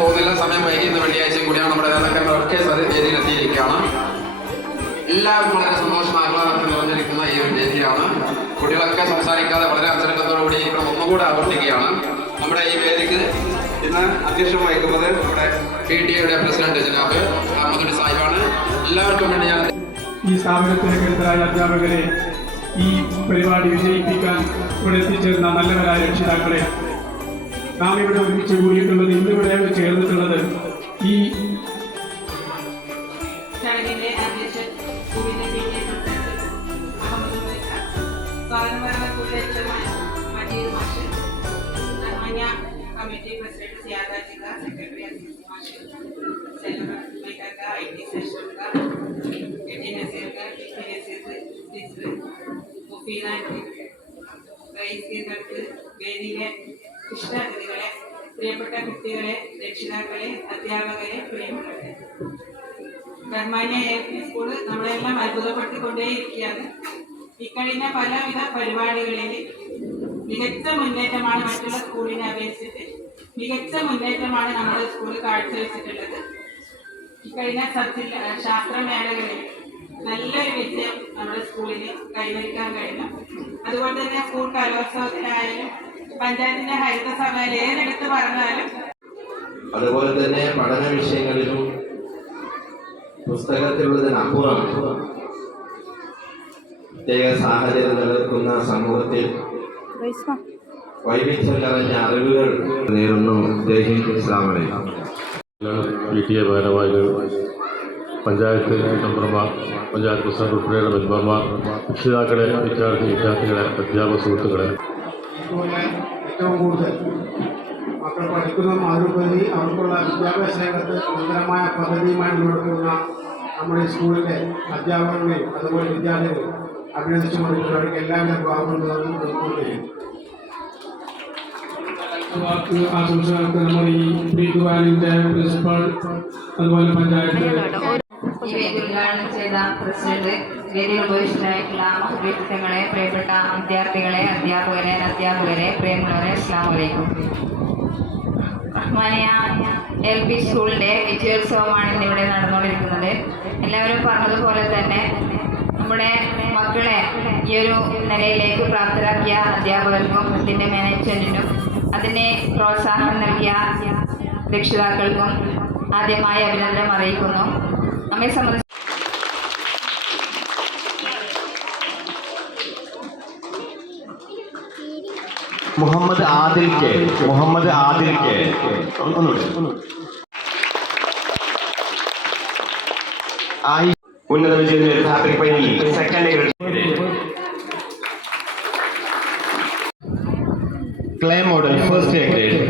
പോകുന്നില്ല, സമയം വൈകുന്ന വെള്ളിയാഴ്ചയും കൂടിയാണ്. നമ്മുടെ നേതാക്കന്മാരൊക്കെ വേദിയിലെത്തിയിരിക്കുകയാണ്. എല്ലാവർക്കും വളരെ സന്തോഷം ആഹ്ലാദത്തിൽ നിറഞ്ഞിരിക്കുന്ന ഈ ഒരു വേദിയാണ്. കുട്ടികളൊക്കെ സംസാരിക്കാതെ വളരെ അച്ചടക്കത്തോടുകൂടി ഇരിക്കണം ഒന്നുകൂടെ ആവർത്തിക്കുകയാണ്. നമ്മുടെ ഈ വേദിക്ക് ഇന്ന് അധ്യക്ഷം വഹിക്കുന്നത് നമ്മുടെ PTA പ്രസിഡന്റ് ജനാബ് അഹമ്മദ് സാഹിബാണ്. എല്ലാവർക്കും വേണ്ടി ഞാൻ ഈ സ്ഥാപനത്തിന് കരുതലായ അധ്യാപകരെ, ഈ പരിപാടി വിജയിപ്പിക്കാൻ ഇവിടെ എത്തിച്ചേർന്ന നല്ലവരായ രക്ഷിതാക്കളെ, നാം ഇവിടെ ഒരുമിച്ച് കൂടിയിട്ടുള്ളത്, ഇന്നിവിടെ ചേർന്നിട്ടുള്ളത് ഈ കമ്മിറ്റി പ്രസിഡന്റ് സിയാദാജിക, സെക്രട്ടറി വേദിയിലെ ഇഷ്ടാതിഥികളെ, പ്രിയപ്പെട്ട കുട്ടികളെ, രക്ഷിതാക്കളെ, അധ്യാപകരെ, പ്രിയപ്പെട്ടവരെ, ബഹ്മാനിയ ALP സ്കൂള് നമ്മളെല്ലാം അത്ഭുതപ്പെടുത്തിക്കൊണ്ടേയിരിക്കുകയാണ്. ഇക്കഴിഞ്ഞ പലവിധ പരിപാടികളിൽ മികച്ച മുന്നേറ്റമാണ്, മറ്റുള്ള സ്കൂളിനെ അപേക്ഷിച്ചിട്ട് മികച്ച മുന്നേറ്റമാണ് നമ്മുടെ സ്കൂളിൽ കാഴ്ചവെച്ചിട്ടുള്ളത്. ഇക്കഴിഞ്ഞ ശാസ്ത്രമേളകളിൽ നല്ലൊരു വിജയം നമ്മുടെ സ്കൂളിന് കൈവരിക്കാൻ കഴിഞ്ഞു. അതുപോലെ തന്നെ സ്കൂൾ കലോത്സവത്തിനായാലും പഞ്ചായത്തിന്റെ ഹരിതസഭയിൽ ഏതെടുത്ത് പറഞ്ഞാലും, അതുപോലെ തന്നെ പഠന വിഷയങ്ങളിലും പുസ്തകത്തിലുള്ളതിനപ്പുറം പ്രത്യേക സാഹചര്യം നിലനിൽക്കുന്ന സമൂഹത്തിൽ വൈവിധ്യം നിറഞ്ഞ അറിവുകൾ നേരുന്നു. PTA ഭാരവാഹികൾ, പഞ്ചായത്ത് മെമ്പർമാർ, പഞ്ചായത്ത് പ്രസിഡന്റ് ഉൾപ്പെടെയുള്ള മെമ്പർമാർ, രക്ഷിതാക്കളെ, വിദ്യാർത്ഥികളെ, അധ്യാപക സുഹൃത്തുക്കളെ, ഏറ്റവും കൂടുതൽ മക്കൾ പഠിക്കുന്ന അതിലുപരി അവർക്കുള്ള വിദ്യാഭ്യാസ രംഗത്ത് സുന്ദരമായ പദ്ധതിയുമായി മുന്നോട്ടുന്ന നമ്മുടെ ഈ സ്കൂളിലെ അധ്യാപകരെയും അതുപോലെ വിദ്യാർത്ഥികളെയും അഭിനന്ദിച്ചുകൊണ്ടിരിക്കുന്ന അവർക്ക് എല്ലാവരും ഭാഗങ്ങളുണ്ടെന്നും ആശംസകൾക്ക് നമ്മൾ ഈ പ്രീതുവാനിൻ്റെ പ്രിൻസിപ്പൽ, അതുപോലെ പഞ്ചായത്ത് ഈ വേദി ഉദ്ഘാടനം ചെയ്ത പ്രസിഡന്റ്, വേദിയിൽ ഉപവിഷ്ടരായിട്ടുള്ള മഹോദയങ്ങളെ, പ്രിയപ്പെട്ട വിദ്യാർത്ഥികളെ, അധ്യാപകരെ, പ്രിയമുള്ളവരെ, അസ്സലാമു അലൈക്കും. ബഹ്മാനിയ ALP സ്കൂളിന്റെ വിജയോത്സവമാണ് ഇന്നിവിടെ നടന്നുകൊണ്ടിരിക്കുന്നത്. എല്ലാവരും പറഞ്ഞതുപോലെ തന്നെ നമ്മുടെ മക്കളെ ഈ ഒരു നിലയിലേക്ക് പ്രാപ്തരാക്കിയ അധ്യാപകർക്കും ഇതിൻ്റെ മാനേജ്മെന്റിനും അതിനെ പ്രോത്സാഹനം നൽകിയ രക്ഷിതാക്കൾക്കും ആദ്യമായി അഭിനന്ദനം അറിയിക്കുന്നു. നമ്മെ സംബന്ധിച്ച് മുഹമ്മദ് ആദിൽ കെ ഉന്നത വിജയം second clay model first A grade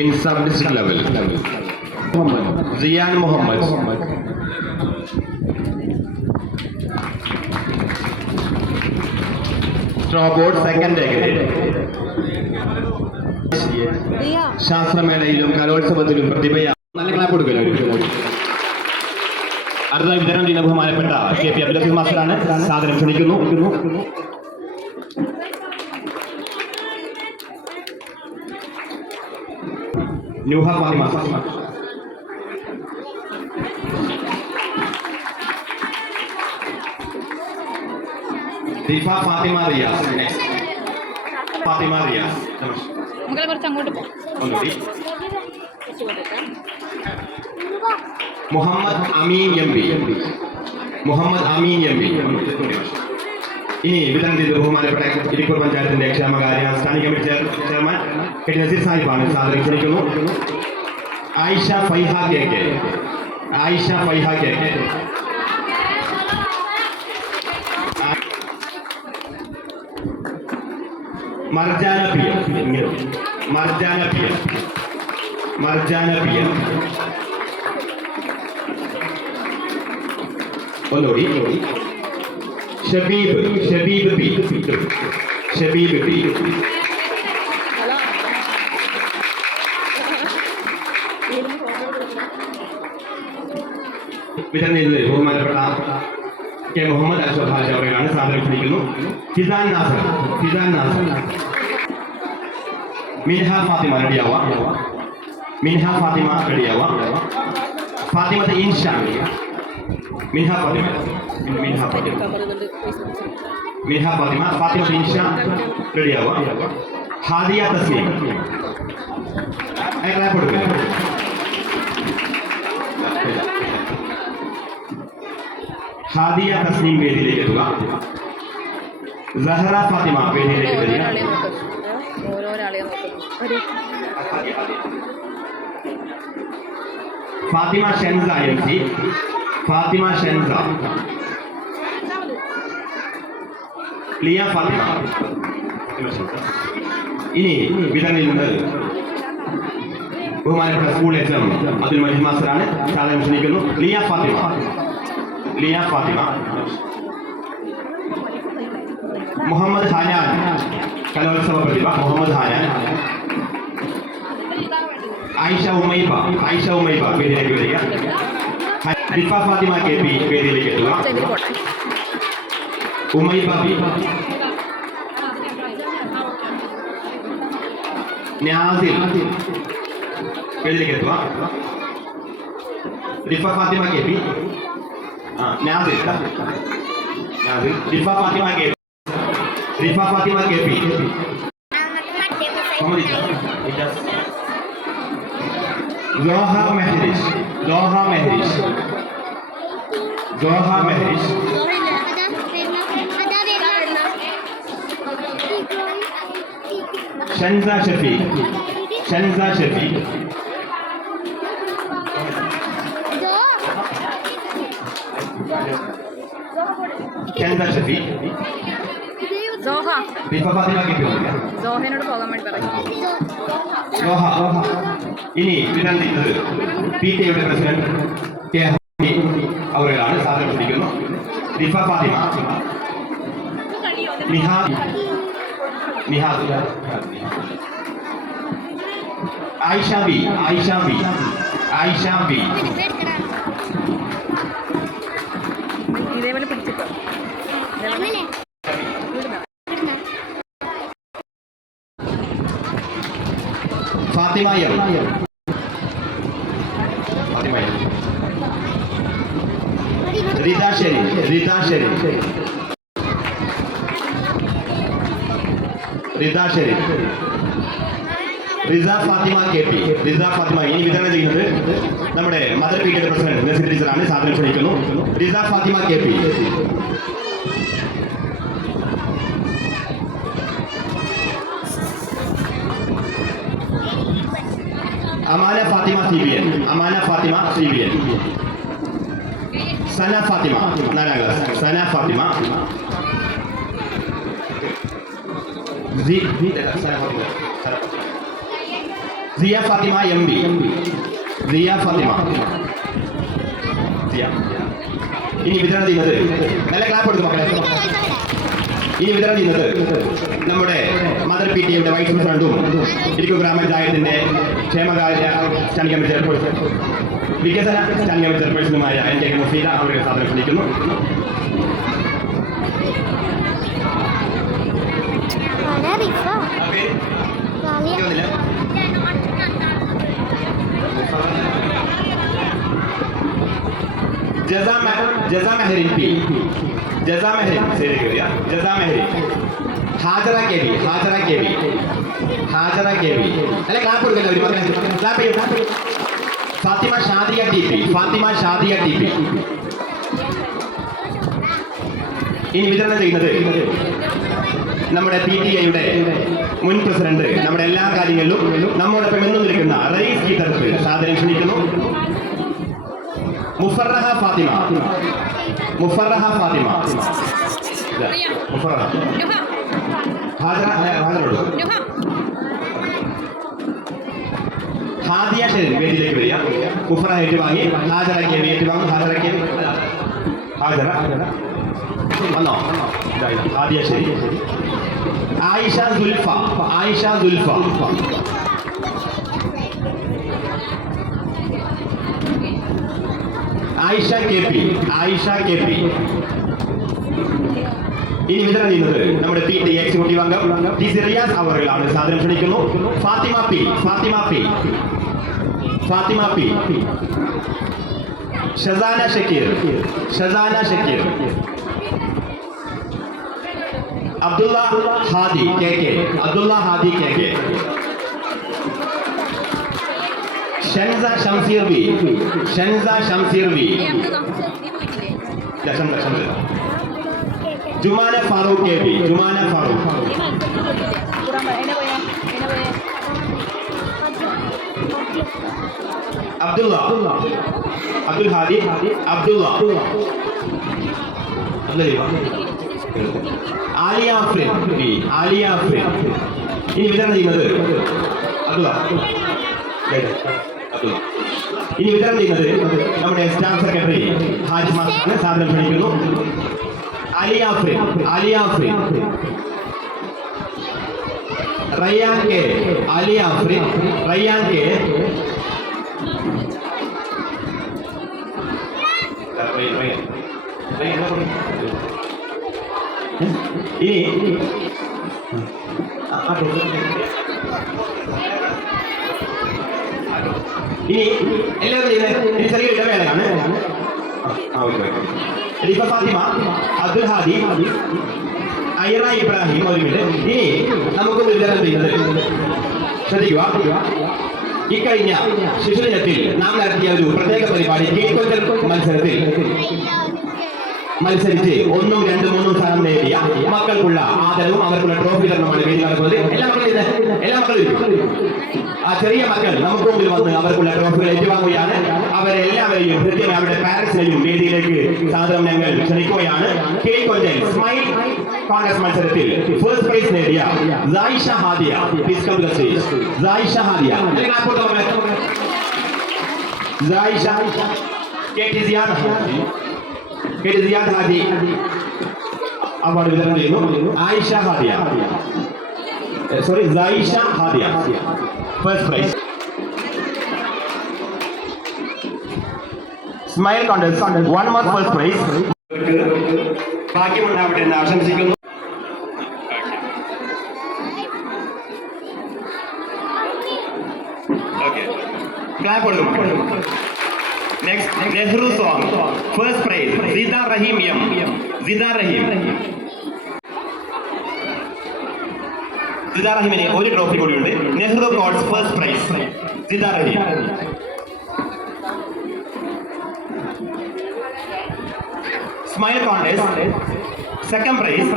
in sub district level. Ziyan Muhammad. Strawboard second A grade. ശാസ്ത്രമേളയിലും കലോത്സവത്തിലും പ്രതിഭയാണ്. നല്ല ക്ലാപ്പ് കൊടുക്കല്ലോ. അടുത്ത വിതരണം ചെയ്യുന്ന ബഹുമാനപ്പെട്ട KP അബ്ദുൽ അസീസ് മാസ്റ്ററാണ്. സാദരം ക്ഷണിക്കുന്നു. ന്യൂഹ ഫാത്തിമ, ദീപ ഫാത്തിമ റിയാസ്, നമുക്ക് കുറച്ച് അങ്ങോട്ട് പോകാം. മുഹമ്മദ് അമീൻ MP. ഇനി വിതരണം ചെയ്ത് ബഹുമാനപ്പെട്ട ഇരിക്കൂർ പഞ്ചായത്തിന്റെ ക്ഷേമകാര്യ standing committee chairman KT Nazeer സാഹിബാണ്. സാദരം ക്ഷണിക്കുന്നു. Ayisha Faiha KK. Marjana P M. ഒന്നുകൂടി. ഷബീബ് പി. വിതരണം ചെയ്തത് ബഹുമാനപ്പെട്ട K മുഹമ്മദ് അഷ്റഫ് ഹാജി അവരെയാണ്. സാദരം ക്ഷണിക്കുന്നു. ഫിസാൻ നാസർ. മിൻഹ ഫാത്തിമ റെഡിയാവുക. മിൻഹ ഫാത്തിമ റെഡിയാവുക. ഫാത്തിമത്തെ ഇൻഷ മിൻഹ ഫാത്തിമ മിൻഹ ഫാത്തിമ മിൻഹ ഫാത്തിമ ഫാത്തിമത്തെ ഇൻഷ റെഡിയാവുക. ഹാദിയ തസ്ലീം ക്ലാപ്പ് കൊടുക്കുക. ഹാദിയ തസ്ലീം വേദിയിലേക്ക് എത്തുക. സഹറ ഫാത്തിമ വേദിയിലേക്ക് വരിക. ഓരോരാളെയും ഫാത്തിമ ഷെൻസ MC ഫാത്തിമ ഷെൻസ. ലിയ ഫാത്തിമ. ഇനി വിതരണയിൽ നിന്ന് ബഹുമാനപ്പെട്ട സ്കൂൾ എക്സാം അബ്ദുൽ മജീദ് മാസ്റ്ററാണ്. സാധാരണ ക്ഷണിക്കുന്നു. ലിയ ഫാത്തിമ. ലിയ ഫാത്തിമ. മുഹമ്മദ് ഹാനാൻ കലോത്സവ പ്രതിഭ മുഹമ്മദ് ഹാനാൻ. ആയിഷ ഉമൈബ വേദിയിലേക്ക് വരിക. റിഫ ഫാത്തിമ KP വേദിയിലേക്ക് എത്തുക. ഉമൈബ ബി. നാസിൽ വേദിയിലേക്ക് എത്തുക. Rifa Fathima KP. Nasil Rifa Fathima KP. Rifa Fathima KP. ലോഹ മെഹ്രിഷ്. ഷൻസ ഷഫീഖ്. റിഫ ഫാത്തിമ KP. സോഹനോട് പോകാൻ വേണ്ടി പറഞ്ഞു. ലോഹ. ഇനി വിതരണം ചെയ്യുന്നത് PTA-യുടെ പ്രസിഡന്റ് കെ അവരാണ്. സാധനം ക്ഷണിക്കുന്നു. റിഫ ഫാത്തിമ. നിഹാദ്. ആയിഷ ബി. ഇതേപോലെ പിടിച്ചിട്ടോ. ഫാത്തിമ എം. റിത ഷെരീഫ്. റിസ ഫാത്തിമ KP. ഇനി വിതരണം ചെയ്യുന്നത് നമ്മുടെ മദർ PTA പ്രസിഡന്റ് നസീർ ടീച്ചറാണ്. സാധനം ക്ഷണിക്കുന്നു. റിസ ഫാത്തിമ KP. അമാന ഫാത്തിമ CBN. സന ഫാത്തിമ 4ാം ക്ലാസ്. സിയ ഫാത്തിമ MB. ഇനി വിതരണം ചെയ്യുന്നത് നല്ല ക്ലാപ്പ് കൊടുക്കും മക്കളെ. ഇനി വിതരണം ചെയ്യുന്നത് നമ്മുടെ മദർ PTA-യുടെ വൈസ് പ്രസിഡന്റും ഇരിക്കൂർ ഗ്രാമപഞ്ചായത്തിന്റെ ക്ഷേമകാര്യ സ്റ്റാൻഡിംഗ് കമ്മിറ്റി ചെയർപേഴ്സൺ വികസന സ്റ്റാൻഡിംഗ് കമ്മിറ്റി ചെയർപേഴ്സണുമായ NK മുഫീദ അവരുടെ സാധനം ക്ഷണിക്കുന്നു. ജസാ മെഹറിൻ P. ഹാജറ KB. അല്ല ക്ലാപ്പ് കൊടുക്കല്ലോ ഒരു ക്ലാപ്പ് ചെയ്യും. ഫാത്തിമ ഷാദിയ TP. ഇനി വിതരണം ചെയ്യുന്നത് നമ്മുടെ PTA-യുടെ മുൻ പ്രസിഡന്റ്, നമ്മുടെ എല്ലാ കാര്യങ്ങളിലും നമ്മോടൊപ്പം എന്നും നിൽക്കുന്ന റയീസ് ഈ തരത്ത് സാധനം ക്ഷണിക്കുന്നു. മുഫറഹ ഫാത്തിമ. ഹാദിയ ഷെരീൻ വേദിയിലേക്ക് വരിക. മുഫറഹ ഏറ്റുവാങ്ങി. ഹാജറ KP ഏറ്റുവാങ്ങും. ഹാജറ വന്നോ. ഹാദിയ ഷെരീൻ. ആയിഷ സുൽഫ. ആയിഷ KP. ഇനി വിതരണം ചെയ്യുന്നത് നമ്മുടെ PTA എക്സിക്യൂട്ടീവ് അംഗം TC റിയാസ് അവറുകളാണ്. സാധനം ക്ഷണിക്കുന്നു. Fathima P. Fathima P, Shazana Shakeer, Shazana Shakeer, Abdulla Hadi K K, Abdulla Hadi K K, Shansa Shamseer B, Shansa Shamseer B, Jumana Farooq K B, Jumana Farooq, Abdulla, Abdul Hadi, Abdulla, Aliya Afreen B, Aliya Afreen. ഇനി വിതരണം ചെയ്യുന്നത് അബ്ദുള്ള, ഇനി വിതരണം ചെയ്യുന്നത് നമ്മുടെ സ്റ്റാഫ് സെക്രട്ടറി ഹാജി മാസ്റ്റർ സാധനം ക്ഷണിക്കുന്നു. ആലിയ അഫ്രീൻ, ആലിയ അഫ്രീൻ, റയ്യാൻ കെ, ആലിയ അഫ്രീൻ, റയ്യാൻ കെ, ഇനി എല്ലാവരും ഇനി ചെറിയ ഇടവേളയാണ്. ലിഫ ഫാത്തിമ, അബ്ദുൽ ഹാദി, ഐറ ഇബ്രാഹിം. ഒരു മിനിറ്റ്. ഇനി നമുക്കൊന്ന് വിതരണം ചെയ്യുന്നത് ശ്രദ്ധിക്കുക. ഇക്കഴിഞ്ഞ ശിശുദിനത്തിൽ നാം നടത്തിയ ഒരു പ്രത്യേക പരിപാടി കീഴ്ക്കൊറ്റൽ മത്സരത്തിൽ മത്സരിച്ച് 1, 2, 3 സ്ഥാനം നേടിയ മക്കൾക്കുള്ള ആദരവും അവർക്കുള്ള ട്രോഫി വിതരണമാണ് വേദി നടക്കുന്നത്. എല്ലാ മക്കളും ആ ചെറിയ മക്കൾ നമുക്ക് മുമ്പിൽ വന്ന് അവർക്കുള്ള ട്രോഫികൾ ഏറ്റുവാങ്ങുകയാണ്. അവരെല്ലാവരെയും കൃത്യമായി അവരുടെ പാരന്റ്സിനെയും വേദിയിലേക്ക് സാദരം ഞങ്ങൾ ക്ഷണിക്കുകയാണ്. കീഴ്ക്കൊറ്റൽ സ്മൈൽ കോൺടെസ്റ്റ് മത്സരത്തിൽ ഫസ്റ്റ് പ്രൈസ് നേടിയ Saisha Hadiya, please come to the stage. Saisha Hadiya, Saisha KT. Siyad Hadi award വിതരണം ചെയ്യുന്നു. Ayisha Hadiya, sorry Saisha Hadiya first prize. Smile contest 1 more first prize. ഭാഗ്യമുണ്ടാവട്ടെ എന്ന് ആശംസിക്കുന്നു. ക്ലാപ്പ് കൊടുക്കും. Next, Nehru song, first prize, Zida Rahim M, Zida Rahim. Zida Rahimine ഒരു trophy കൂടിയുണ്ട്. നെഹ്റു കോഡ്സ് first prize, Sida Rahim. Smile contest second prize,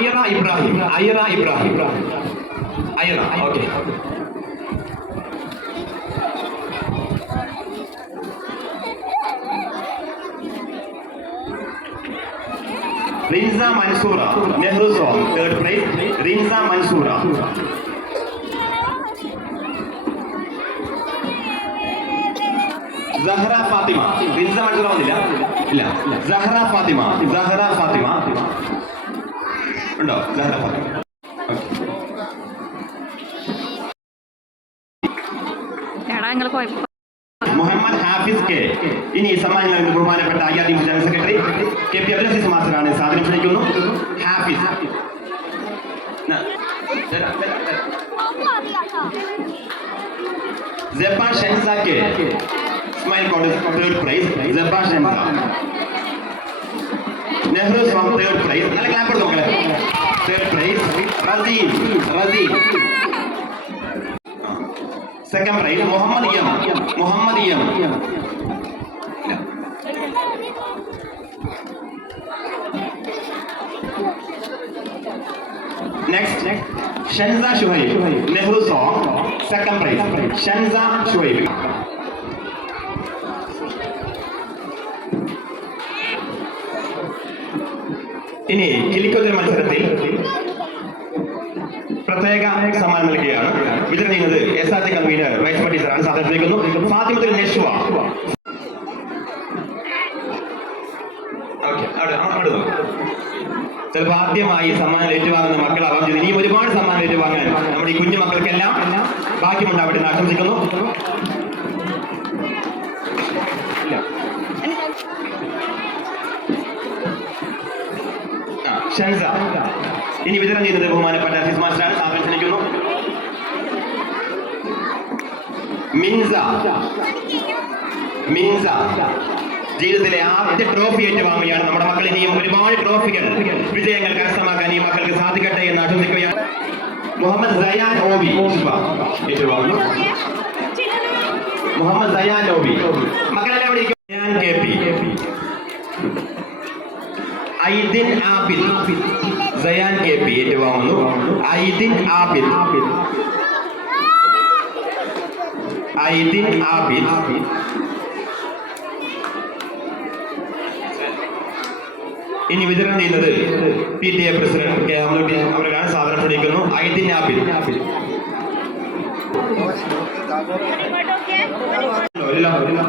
Aira Ibrahim, Aira Ibrahim, Aira. Okay. Rinsa Mansoora, Nehru song third prize, Rinsa Mansoora. Sahra Fathima, Rinsa Mansoora വന്നില്ല, ഇല്ല. സഹറ ഫാത്തിമ, സഹറ ഫാത്തിമ ഉണ്ടോ? സഹറ ഫാത്തിമ. മുഹമ്മദ് ഹാഫിസ് കെ. ഇനി സമ്മാനങ്ങൾ ബഹുമാനപ്പെട്ട അയ്യാദി general secretary K P Abdul Azeez മാസ്റ്ററാണ് സാധനം ക്ഷണിക്കുന്നു. Hafis. Japan Shensa K, smile contest third prize, Japan Shensa. Nehru song third prize. നല്ല ക്ലാപ്പ് കൊടുത്തു മക്കളെ. Third prize Raseem, Raseem. Second prize Muhammad M, Muhammad M. Next Shansa Shuhaib, Nehru song second prize, Shansa Shuhaib. ഇനി കിളിക്കൊറ്റൽ മത്സരത്തിൽ പ്രത്യേക സമ്മാനം നൽകുകയാണ്. വിതരണം ചെയ്യുന്നത് SRT കൺവീനർ വൈസ് ടീച്ചറാണ്. സാധനം ക്ഷണിക്കുന്നു. ഫാത്തിമത്തുൽ നഷ്വ. ചിലപ്പോൾ ആദ്യമായി സമ്മാനം ഏറ്റുവാങ്ങുന്ന മക്കളാവാം. ഇനിയും ഒരുപാട് സമ്മാനം ഏറ്റുവാങ്ങാൻ നമ്മുടെ ഈ കുഞ്ഞു മക്കൾക്കെല്ലാം ഭാഗ്യമുണ്ടാവട്ടെ എന്ന് ആശംസിക്കുന്നു. ഷൻസ. ഇനി വിതരണം ചെയ്യുന്നത് ബഹുമാനപ്പെട്ട അസീസ് മാസ്റ്ററാണ്. സാധനം ക്ഷണിക്കുന്നു. മിൻസ ജീവിതത്തിലെ ആദ്യ ട്രോഫി ഏറ്റുവാങ്ങുകയാണ്. നമ്മുടെ മക്കൾ ഇനിയും ഒരുപാട് ട്രോഫികൾ വിജയങ്ങൾ കരസ്ഥമാക്കാൻ ഈ മക്കൾക്ക് സാധിക്കട്ടെ എന്ന് ആശംസിക്കുകയാണ്. മുഹമ്മദ് സയാൻ ഓബി ഏറ്റുവാങ്ങുന്നു. മുഹമ്മദ് സയാൻ ഓബി മക്കളെല്ലാം അവിടെ Sayan K P, Aidin Abid, Sayan K P ഏറ്റുവാങ്ങുന്നു. ഐദിൻ ആബിദ്, ഐദിൻ ആബിദ്. ഇനി വിതരണം ചെയ്യുന്നത് PTA പ്രസിഡന്റ് കെ അഹമ്മദ് അവരാണ്. സാധനം ക്ഷണിക്കുന്നു. ഐദിൻ ആബിദ്.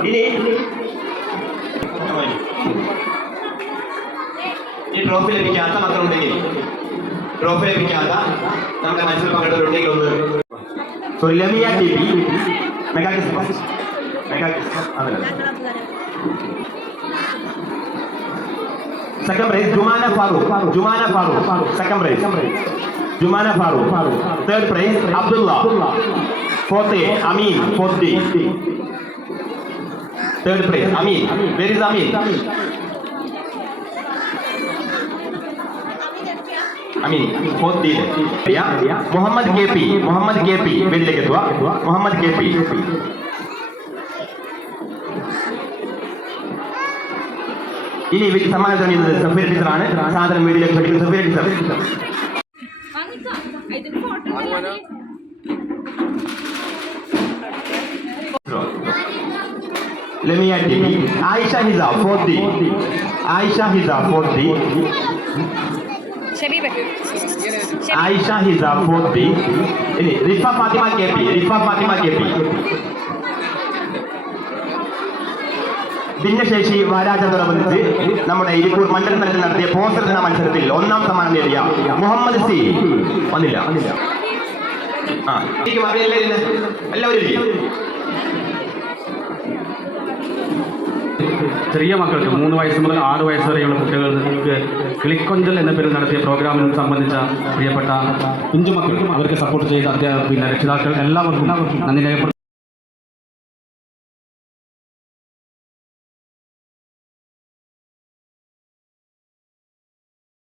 ഇനി ഈ ട്രോഫി ലഭിക്കാത്ത മക്കളുണ്ടെങ്കിൽ, ട്രോഫി ലഭിക്കാത്ത നമ്മുടെ മത്സര പങ്കെടുത്തിട്ടുണ്ടെങ്കിൽ ഒന്ന് Lamiya TV second prize Jumana Farooq second prize Jumana Farooq. Third prize Abdulla. Fourth A Ameen, fourth D. Third prize Ameen. Where is Ameen? Ameen fourth D. Muhammad K P വേദിയിലേക്ക് എത്തുക. Muhammad K P. ഇനി സമ്മാനം ചെയ്യുന്നത് സഫീർ ടീച്ചറാണ്. സാധനം വീട്ടിലേക്ക് പഠിക്കുന്ന Safeer teacher. Lamiya TV. Ayisha Hisa fourth D. Ayisha Hisa fourth D. Ayisha Hisa fourth D. ഇനി റിഫ ഫാത്തിമ കെ പി. ഭിന്നശേഷി വാരാചരണത്തോടനുബന്ധിച്ച് നമ്മുടെ ഇരിക്കൂർ മണ്ഡലം തലത്തിൽ നടത്തിയ പോസ്റ്റർ ദിന മത്സരത്തിൽ ഒന്നാം സമ്മാനം നേടിയ മുഹമ്മദ് സി വന്നില്ല. എല്ലാവരും ചെറിയ മക്കൾക്ക് 3 വയസ്സ് മുതൽ 6 വയസ്സ് വരെയുള്ള കുട്ടികൾക്ക് കിളിക്കൊഞ്ചൽ എന്ന പേരിൽ നടത്തിയ പ്രോഗ്രാമിൽ സംബന്ധിച്ച പ്രിയപ്പെട്ട കുഞ്ഞുമക്കൾ, അവർക്ക് സപ്പോർട്ട് ചെയ്ത രക്ഷിതാക്കൾ എല്ലാവർക്കും നന്ദി രേഖപ്പെടുത്തുന്നു.